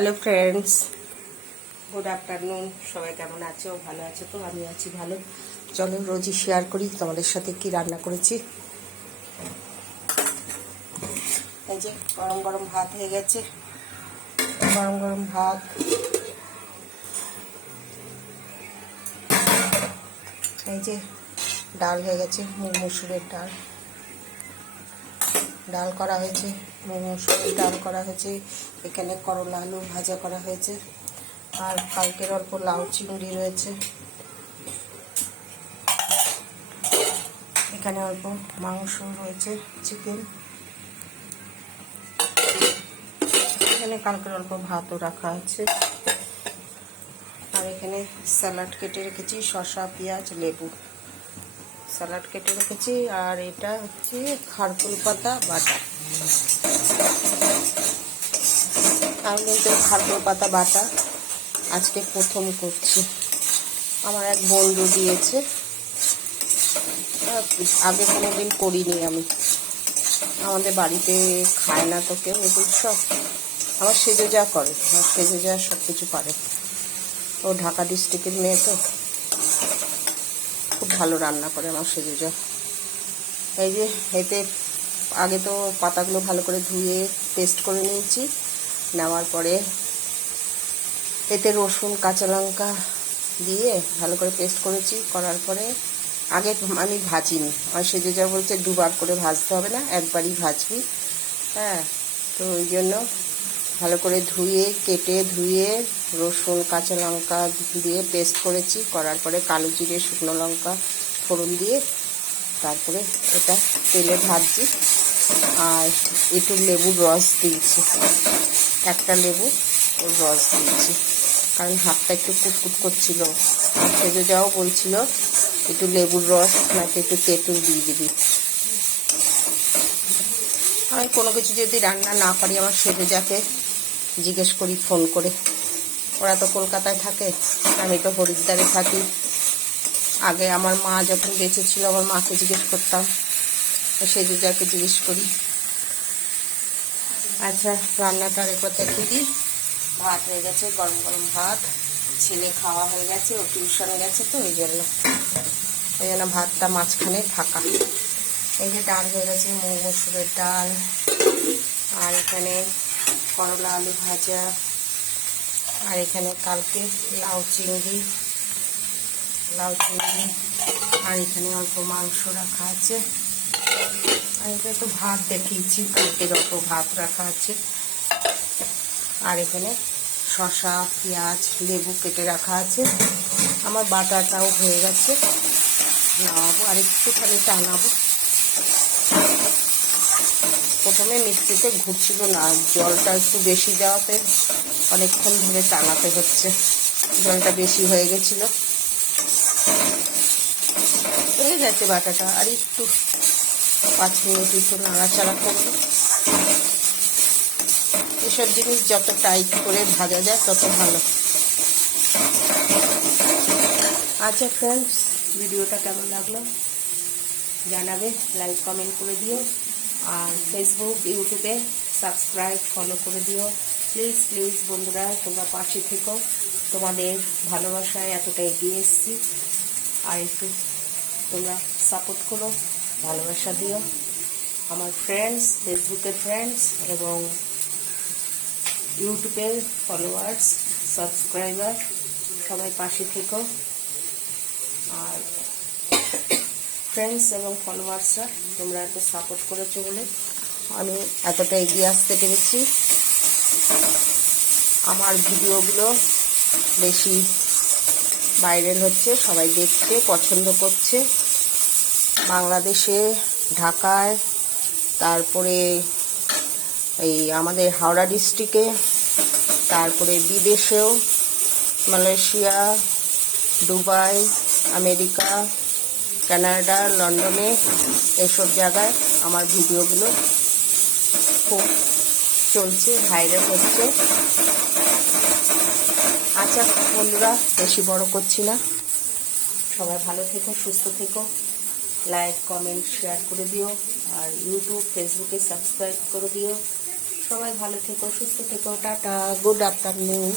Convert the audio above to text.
Hello friends, good afternoon. সবাই কেমন আছো? ভালো আছো তো? আমি আছি ভালো। চলো রোজই শেয়ার করি তোমাদের সাথে কি রান্না করেছি। এই যে গরম গরম ভাত হয়ে গেছে, গরম গরম ভাত। এই যে ডাল হয়ে গেছে, মুগ মসুরের ডাল। ডাল করা হয়েছে, মুগ মসুরের ডাল করা হয়েছে। এখানে করলা আলু ভাজা করা হয়েছে, আর কালকের অল্প লাউ চিংড়ি রয়েছে। এখানে অল্প মাংস রয়েছে, চিকেন। এখানে কালকের অল্প ভাতও রাখা আছে। আর এখানে স্যালাড কেটে রেখেছি, শসা পেঁয়াজ লেবু স্যালাড কেটে রেখেছি। আর এটা হচ্ছে খারকুল পাতা বাটা। আমি কিন্তু খারকুল পাতা বাটা আজকে প্রথম করছি। আমার এক বন্ধু দিয়েছে, আগে কোনোদিন করিনি আমি। আমাদের বাড়িতে খায় না তো কেউ এগুলো সব। আমার সেজে যা করে, আমার সেজে যা সব কিছু পারে। ও ঢাকা ডিস্ট্রিক্টের মেয়ে তো, খুব ভালো রান্না করে আমার সেজে যা। এই যে এতে আগে তো পাতাগুলো ভালো করে ধুয়ে পেস্ট করে নিয়েছি। নেওয়ার পরে এতে রসুন কাঁচা লঙ্কা দিয়ে ভালো করে পেস্ট করেছি। করার পরে আগে আমি ভাজিনি, আর সেজে যা বলছে দুবার করে ভাজতে হবে না, একবারই ভাজবি। হ্যাঁ, তো ওই জন্য ভালো করে ধুয়ে রসুন কাঁচা লঙ্কা দিয়ে পেস্ট করেছি। করার পরে কালো জিরে শুকনো লঙ্কা ফোড়ন দিয়ে তারপরে এটা তেলে ভাজছি। আর একটু লেবুর রস দিয়েছি, একটা লেবু ওর রস দিয়েছি, কারণ হাতটা একটু কুটকুট করছিল। আর সেজে যাও বলছিল একটু লেবুর রস নাকি একটু তেঁতুল দিয়ে দিবি। আমি কোনো কিছু যদি রান্না না পারি আমার সেজে যাকে জিজ্ঞেস করি ফোন করে। ওরা তো কলকাতায় থাকে, আমি তো হরিদ্বারে থাকি। আগে আমার মা যখন বেঁচে ছিল, আমার মাকে জিজ্ঞেস করতাম, সেজে যাকে জিজ্ঞেস করি। আচ্ছা, রান্নাটা আরেকবার দেখে দিই। ভাত হয়ে গেছে, গরম গরম ভাত। ছেলে খাওয়া হয়ে গেছে, ও টিউশনে গেছে তো ওই জন্য ভাতটা মাঝখানে ফাঁকা। এই যে ডাল হয়ে গেছে, মুগ মসুরের ডাল। আর এখানে করলা আলু ভাজা। আর এখানে কালকে লাউ চিংড়ি। আর এখানে অল্প মাংস রাখা আছে। আর এটা তো ভাত দেখিয়েছি, কালকের অল্প ভাত রাখা আছে। আর এখানে শসা পেঁয়াজ লেবু কেটে রাখা আছে। আমার বাটাটাও হয়ে গেছে, নামাবো আর একটুখানি টানাবো। প্রথমে মিক্সিতে ঘুরছিল না, জলটা একটু বেশি দেওয়াতে অনেকক্ষণ ধরে টানাতে হচ্ছে। জলটা বেশি হয়ে গেছিল, হয়ে গেছে বাটাটা। আর একটু 5 মিনিট একটু নাড়াচাড়া করবো। এসব জিনিস যত টাইট করে ভাজা যায় তত ভালো। আচ্ছা ফ্রেন্ডস, ভিডিওটা কেমন লাগলো জানাবে, লাইক কমেন্ট করে দিও। আর ফেসবুক ইউটিউবে সাবস্ক্রাইব ফলো করে দিও। প্লিজ প্লিজ বন্ধুরা, তোমরা পাশে থেকো। তোমাদের ভালোবাসায় এতটা এগিয়ে এসেছি, আর একটু তোমরা সাপোর্ট করো, ভালোবাসা দিও। আমার ফ্রেন্ডস, ফেসবুকের ফ্রেন্ডস এবং ইউটিউবের ফলোয়ার্স সাবস্ক্রাইবার সবাই পাশে থেকো। আর ফ্রেন্ডস এবং ফলোয়ার্সরা তোমরা এত সাপোর্ট করেছো বলে আমি এতটা এগিয়ে আসতে পেরেছি। আমার ভিডিওগুলো বেশি ভাইরাল হচ্ছে, সবাই দেখছে, পছন্দ করছে। বাংলাদেশে, ঢাকায়, তারপরে এই আমাদের হাওড়া ডিস্ট্রিক্টে, তারপরে বিদেশেও, মালয়েশিয়া, দুবাই, আমেরিকা, কানাডা, লন্ডনে, এসব জায়গায় আমার ভিডিওগুলো খুব চলছে, ভাইরাল হচ্ছে। আচ্ছা বন্ধুরা, বেশি বড় করছি না। সবাই ভালো থেকো, সুস্থ থেকো। লাইক কমেন্ট শেয়ার করে দিও। আর ইউটিউব ফেসবুকে সাবস্ক্রাইব করে দিও। সবাই ভালো থেকো, সুস্থ থেকো, টাটা, গুড আফটারনুন।